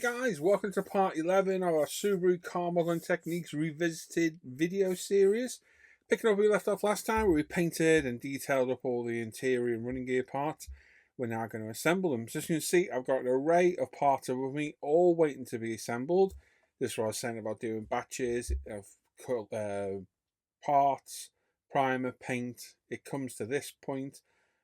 Hey guys, welcome to part 11 of our Subaru car modeling techniques revisited video series. Picking up where we left off last time, where we painted and detailed up all the interior and running gear parts. We're now going to assemble them. So as you can see, I've got an array of parts with me, all waiting to be assembled. This is what I was saying about doing batches of parts, primer, paint. It comes to this point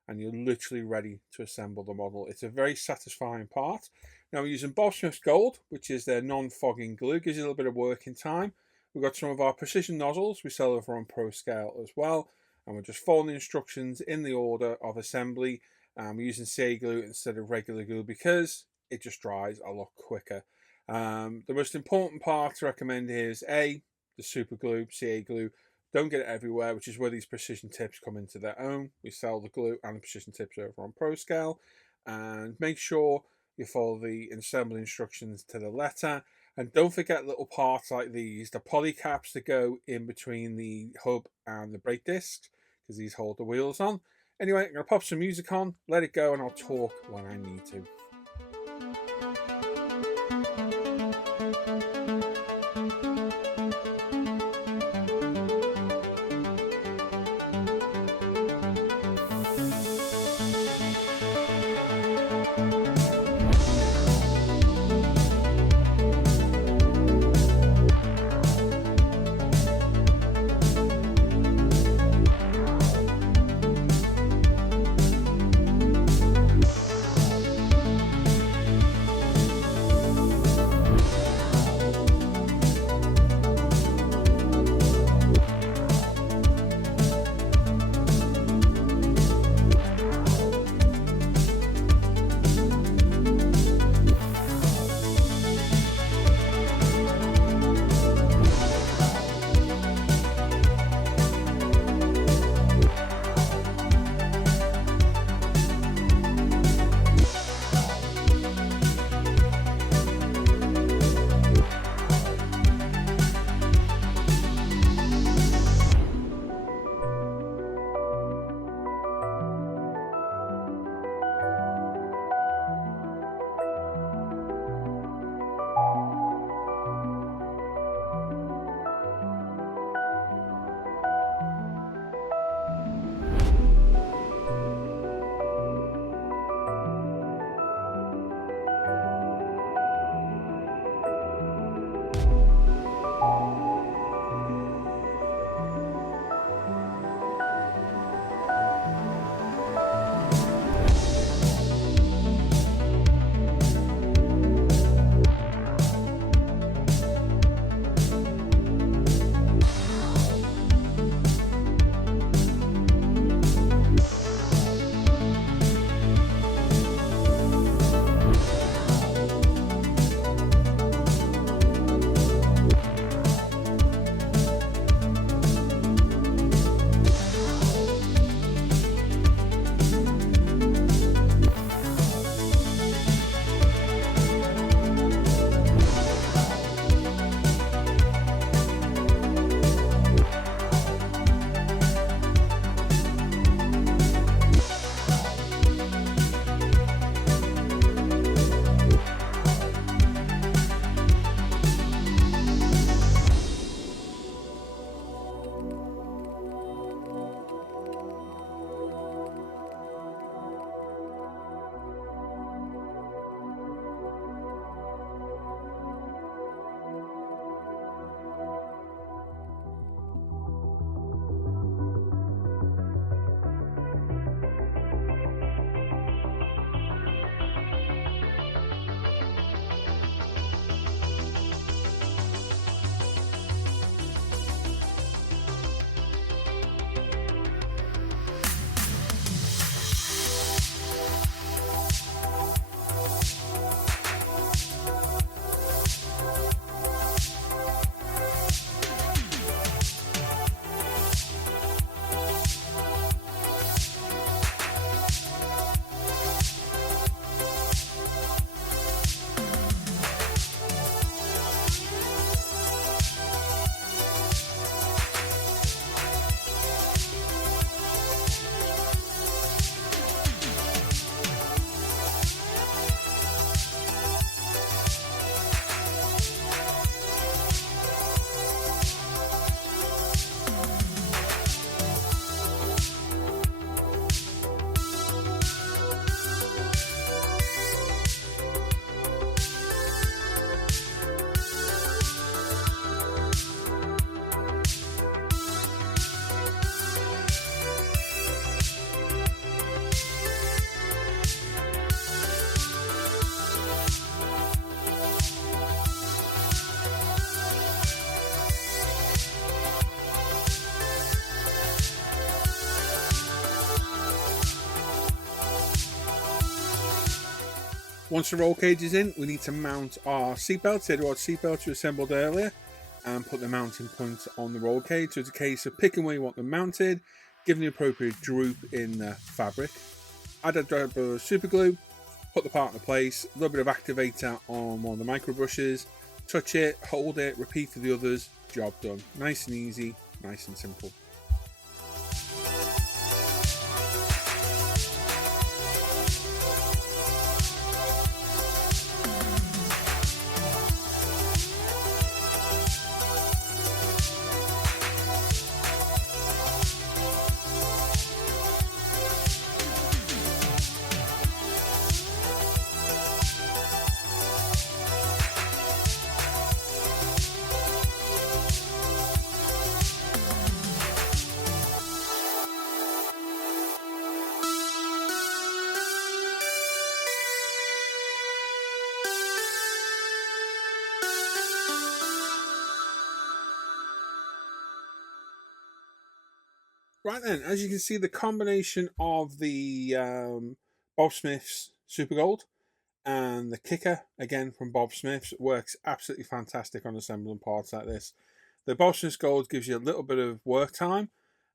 and you're literally ready to assemble the model. It's a very satisfying part. Now we're using Bob Smith's Gold, which is their non-fogging glue. Gives you a little bit of working time. We've got some of our precision nozzles. We sell over on Pro Scale as well. And we're just following the instructions in the order of assembly. We're using CA glue instead of regular glue because it just dries a lot quicker. The most important part to recommend here is A, the super glue, CA glue. Don't get it everywhere, which is where these precision tips come into their own. We sell the glue and the precision tips over on Pro Scale. And make sure you follow the assembly instructions to the letter. And don't forget little parts like these, the poly caps that go in between the hub and the brake discs, because these hold the wheels on. Anyway, I'm going to pop some music on, let it go, and I'll talk when I need to. Once the roll cage is in, we need to mount our seatbelts. The Edwards seatbelts we assembled earlier, and put the mounting points on the roll cage. So it's a case of picking where you want them mounted, giving the appropriate droop in the fabric. Add a drop of super glue, put the part into place, a little bit of activator on one of the micro brushes, touch it, hold it, repeat for the others, job done. Nice and easy, nice and simple. Right then, as you can see, the combination of the Bob Smith's Super Gold and the kicker, again from Bob Smith's, works absolutely fantastic on assembling parts like this. The Bob Smith's Gold gives you a little bit of work time.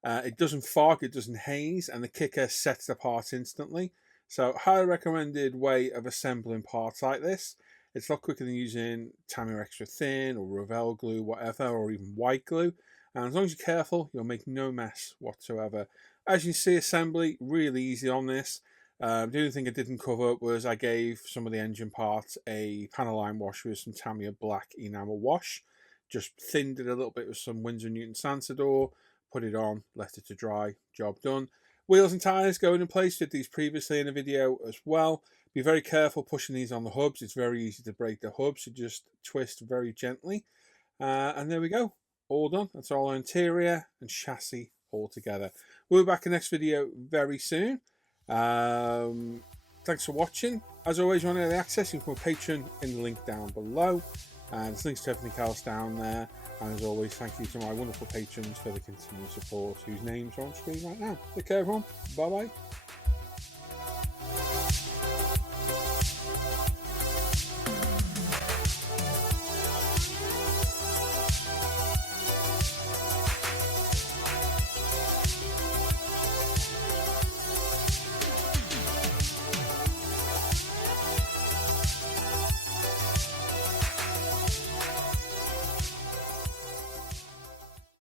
It doesn't fog, it doesn't haze, and the kicker sets the part instantly. So, highly recommended way of assembling parts like this. It's a lot quicker than using Tamiya Extra Thin or Revell glue, whatever, or even white glue. And as long as you're careful, you'll make no mess whatsoever. As you can see, assembly, really easy on this. The only thing I didn't cover was I gave some of the engine parts a panel line wash with some Tamiya black enamel wash. Just thinned it a little bit with some Winsor Newton Sansador, put it on, left it to dry, job done. Wheels and tyres going in place, did these previously in a video as well. Be very careful pushing these on the hubs. It's very easy to break the hubs, so just twist very gently. And there we go. All done. That's all our interior and chassis all together. We'll be back in the next video very soon. Thanks for watching. As always, you want any access, you can put Patreon in the link down below. And there's links to everything else down there. And as always, thank you to my wonderful patrons for the continued support, whose names are on screen right now. Take care, everyone. Bye-bye.